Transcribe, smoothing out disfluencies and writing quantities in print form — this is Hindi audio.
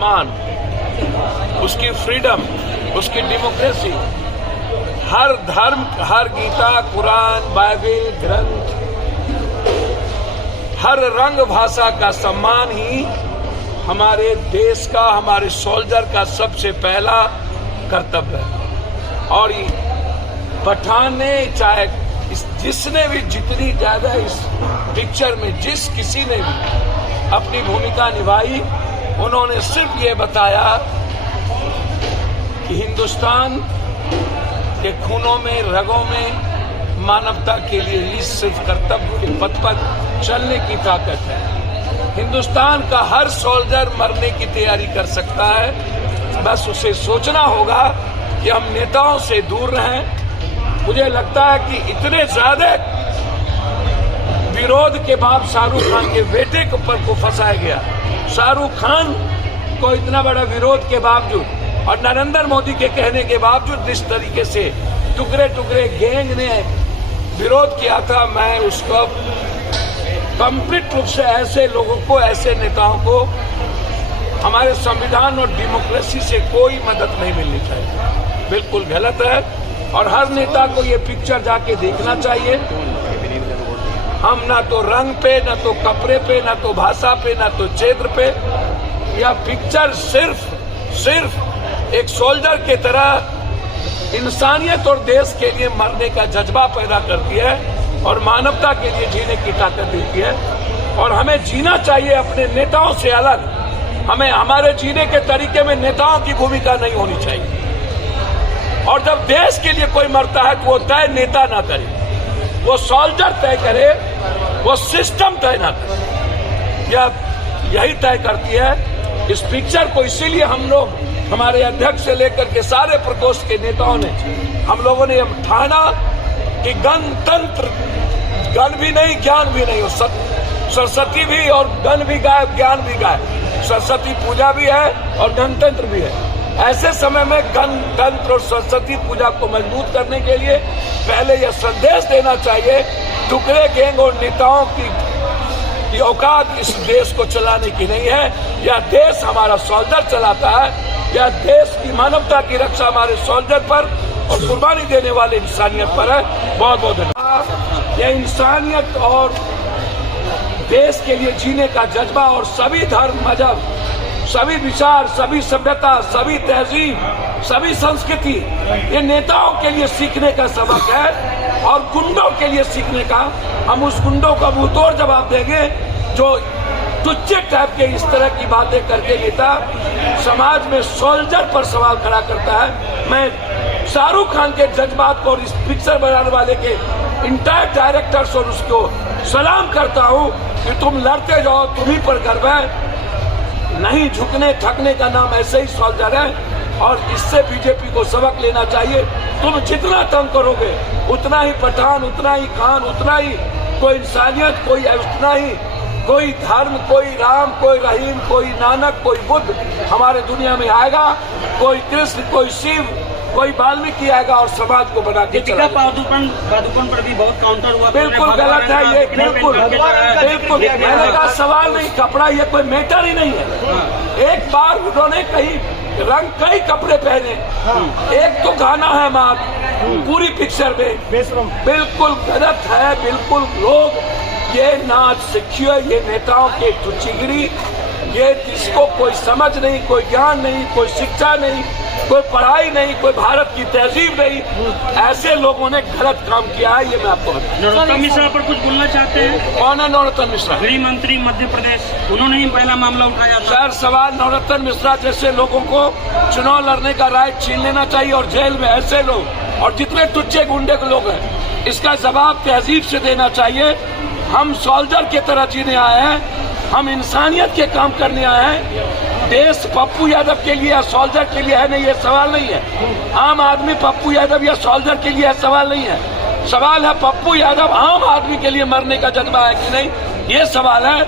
सम्मान, उसकी फ्रीडम, उसकी डेमोक्रेसी, हर धर्म, हर गीता, कुरान, बाइबल, ग्रंथ, हर रंग भाषा का सम्मान ही हमारे देश का, हमारे सोल्जर का सबसे पहला कर्तव्य है। और पठान ने, चाहे जिसने भी, जितनी ज्यादा इस पिक्चर में जिस किसी ने भी अपनी भूमिका निभाई, उन्होंने सिर्फ ये बताया कि हिंदुस्तान के खूनों में, रगों में मानवता के लिए ही सिर्फ कर्तव्य के पथ पर चलने की ताकत है। हिंदुस्तान का हर सोल्जर मरने की तैयारी कर सकता है, बस उसे सोचना होगा कि हम नेताओं से दूर रहें। मुझे लगता है कि इतने ज्यादा विरोध के बाद शाहरुख खान के बेटे के ऊपर को फंसाया गया। शाहरुख खान को इतना बड़ा विरोध के बावजूद और नरेंद्र मोदी के कहने के बावजूद जिस तरीके से टुकड़े टुकड़े गैंग ने विरोध किया था, मैं उसको कंप्लीट रूप से ऐसे लोगों को, ऐसे नेताओं को हमारे संविधान और डेमोक्रेसी से कोई मदद नहीं मिलनी चाहिए। बिल्कुल गलत है और हर नेता को ये पिक्चर जाके देखना चाहिए। हम ना तो रंग पे, ना तो कपड़े पे, ना तो भाषा पे, ना तो क्षेत्र पे, यह पिक्चर सिर्फ एक सोल्जर के तरह इंसानियत और देश के लिए मरने का जज्बा पैदा करती है और मानवता के लिए जीने की ताकत देती है। और हमें जीना चाहिए अपने नेताओं से अलग। हमें हमारे जीने के तरीके में नेताओं की भूमिका नहीं होनी चाहिए। और जब देश के लिए कोई मरता है तो वो तय नेता ना करे, वो सोल्जर तय करे, वो सिस्टम तय ना करे। यही तय करती है। इस पिक्चर को इसीलिए हम लोग, हमारे अध्यक्ष से लेकर के सारे प्रकोष्ठ के नेताओं ने, हम लोगों ने ठाना कि गणतंत्र, गण भी नहीं, ज्ञान भी नहीं। सरस्वती भी और गण भी गाय, ज्ञान भी गाय। सरस्वती पूजा भी है और गणतंत्र भी है। ऐसे समय में गणतंत्र और सरस्वती पूजा को मजबूत करने के लिए पहले यह संदेश देना चाहिए, टुकड़े गैंग और नेताओं की औकात इस देश को चलाने की नहीं है। यह देश हमारा सोल्जर चलाता है। यह देश की मानवता की रक्षा हमारे सोल्जर पर और कुर्बानी देने वाले इंसानियत पर है। बहुत बहुत धन्यवाद। यह इंसानियत और देश के लिए जीने का जज्बा और सभी धर्म, मजहब, सभी विचार, सभी सभ्यता, सभी तहजीब, सभी संस्कृति, ये नेताओं के लिए सीखने का सबक है और गुंडों के लिए सीखने का। हम उस गुंडों का मुंहतोड़ जवाब देंगे जो टुच्चे टाइप के इस तरह की बातें करके नेता समाज में सोल्जर पर सवाल खड़ा करता है। मैं शाहरुख खान के जज्बात को और इस पिक्चर बनाने वाले के इंटायर डायरेक्टर्स और उसको सलाम करता हूं कि तुम लड़ते जाओ, तुम्ही पर गर्व है। नहीं झुकने थकने का नाम ऐसे ही सोल्जर है और इससे बीजेपी को सबक लेना चाहिए। तुम जितना तंग करोगे उतना ही पठान, उतना ही खान, उतना ही कोई इंसानियत, कोई उतना ही कोई धर्म, कोई राम, कोई रहीम, कोई नानक, कोई बुद्ध हमारे दुनिया में आएगा। कोई कृष्ण, कोई शिव, कोई वाल्मीकि आएगा और समाज को बना के चला। पादुकोण पर भी बहुत काउंटर हुआ। बिल्कुल गलत है ये, बिल्कुल मैंने कहा सवाल नहीं, कपड़ा ये कोई मैटर ही नहीं है। एक बार उन्होंने कई कपड़े पहने, एक तो गाना है मार पूरी पिक्चर में, बिल्कुल गलत है। बिल्कुल लोग ये नाच सीखिए, ये नेताओं की टुच्चीगिरी, ये जिसको कोई समझ नहीं, कोई ज्ञान नहीं, कोई शिक्षा नहीं, कोई पढ़ाई नहीं, कोई भारत की तहजीब नहीं, ऐसे लोगों ने गलत काम किया है। ये मैं आपको नरोत्तम मिश्रा पर कुछ बोलना चाहते हैं? कौन है नरोत्तम मिश्रा? गृह मंत्री मध्य प्रदेश, उन्होंने ही पहला मामला उठाया था। सर सवाल, नरोत्तम मिश्रा जैसे लोगों को चुनाव लड़ने का राइट छीन लेना चाहिए और जेल में ऐसे लोग और जितने टुच्चे गुंडे के लोग हैं, इसका जवाब तहजीब से देना चाहिए। हम सोल्जर की तरह जीने आए हैं, हम इंसानियत के काम करने आए हैं। देश पप्पू यादव के लिए या सोल्जर के लिए है नहीं, ये सवाल नहीं है। आम आदमी पप्पू यादव या सोल्जर के लिए है, सवाल नहीं है। सवाल है पप्पू यादव आम आदमी के लिए मरने का जज्बा है कि नहीं, ये सवाल है।